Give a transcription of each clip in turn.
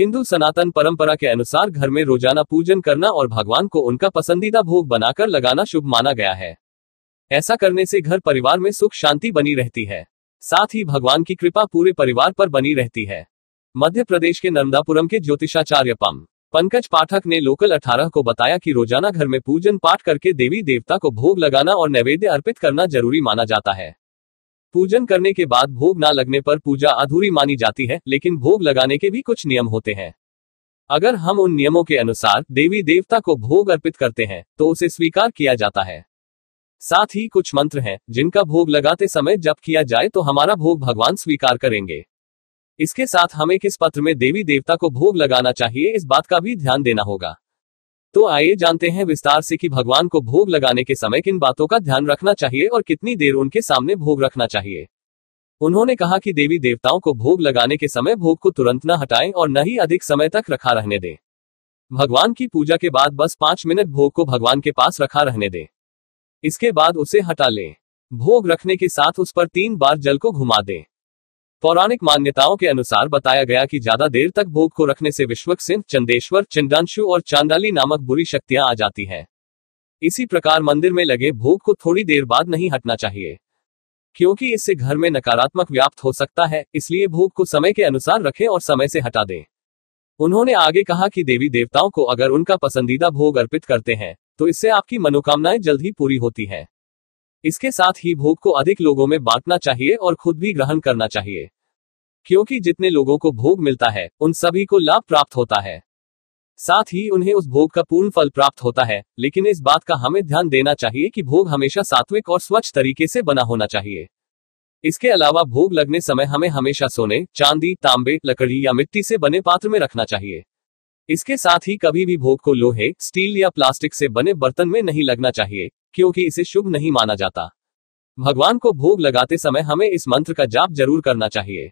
हिंदू सनातन परंपरा के अनुसार घर में रोजाना पूजन करना और भगवान को उनका पसंदीदा भोग बनाकर लगाना शुभ माना गया है। ऐसा करने से घर परिवार में सुख शांति बनी रहती है, साथ ही भगवान की कृपा पूरे परिवार पर बनी रहती है। मध्य प्रदेश के नर्मदापुरम के ज्योतिषाचार्य पंकज पाठक ने लोकल 18 को बताया कि रोजाना घर में पूजन पाठ करके देवी देवता को भोग लगाना और नैवेद्य अर्पित करना जरूरी माना जाता है। पूजन करने के बाद भोग ना लगने पर पूजा अधूरी मानी जाती है, लेकिन भोग लगाने के भी कुछ नियम होते हैं। अगर हम उन नियमों के अनुसार देवी देवता को भोग अर्पित करते हैं तो उसे स्वीकार किया जाता है। साथ ही कुछ मंत्र हैं जिनका भोग लगाते समय जप किया जाए तो हमारा भोग भगवान स्वीकार करेंगे। इसके साथ हमें किस पत्र में देवी देवता को भोग लगाना चाहिए, इस बात का भी ध्यान देना होगा। तो आइए जानते हैं विस्तार से कि भगवान को भोग लगाने के समय किन बातों का ध्यान रखना चाहिए और कितनी देर उनके सामने भोग रखना चाहिए। उन्होंने कहा कि देवी देवताओं को भोग लगाने के समय भोग को तुरंत न हटाएं और न ही अधिक समय तक रखा रहने दें। भगवान की पूजा के बाद बस 5 मिनट भोग को भगवान के पास रखा रहने दें। इसके बाद उसे हटा लें। भोग रखने के साथ उस पर 3 बार जल को घुमा दें। पौराणिक मान्यताओं के अनुसार बताया गया कि ज्यादा देर तक भोग को रखने से विश्वक्सेन, चंदेश्वर, चंडांशु और चांडाली नामक बुरी शक्तियां आ जाती हैं। इसी प्रकार मंदिर में लगे भोग को थोड़ी देर बाद नहीं हटना चाहिए, क्योंकि इससे घर में नकारात्मक व्याप्त हो सकता है। इसलिए भोग को समय के अनुसार रखें और समय से हटा दें। उन्होंने आगे कहा कि देवी देवताओं को अगर उनका पसंदीदा भोग अर्पित करते हैं तो इससे आपकी मनोकामनाएं जल्द ही पूरी होती हैं। इसके साथ ही भोग को अधिक लोगों में बांटना चाहिए और खुद भी ग्रहण करना चाहिए, क्योंकि जितने लोगों को भोग मिलता है उन सभी को लाभ प्राप्त होता है। साथ ही उन्हें उस भोग का पूर्ण फल प्राप्त होता है। लेकिन इस बात का हमें ध्यान देना चाहिए कि भोग हमेशा सात्विक और स्वच्छ तरीके से बना होना चाहिए। इसके अलावा भोग लगने समय हमें हमेशा सोने, चांदी, तांबे, लकड़ी या मिट्टी से बने पात्र में रखना चाहिए। इसके साथ ही कभी भी भोग को लोहे, स्टील या प्लास्टिक से बने बर्तन में नहीं लगना चाहिए, क्योंकि इसे शुभ नहीं माना जाता। भगवान को भोग लगाते समय हमें इस मंत्र का जाप जरूर करना चाहिए।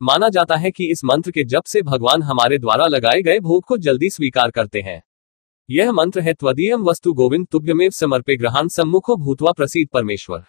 माना जाता है कि इस मंत्र के जप से भगवान हमारे द्वारा लगाए गए भोग को जल्दी स्वीकार करते हैं। यह मंत्र है त्वदीयम वस्तु गोविंद तुभ्यमेव समर्पे ग्रहाण सम्मुखो भूत्वा प्रसीद परमेश्वर।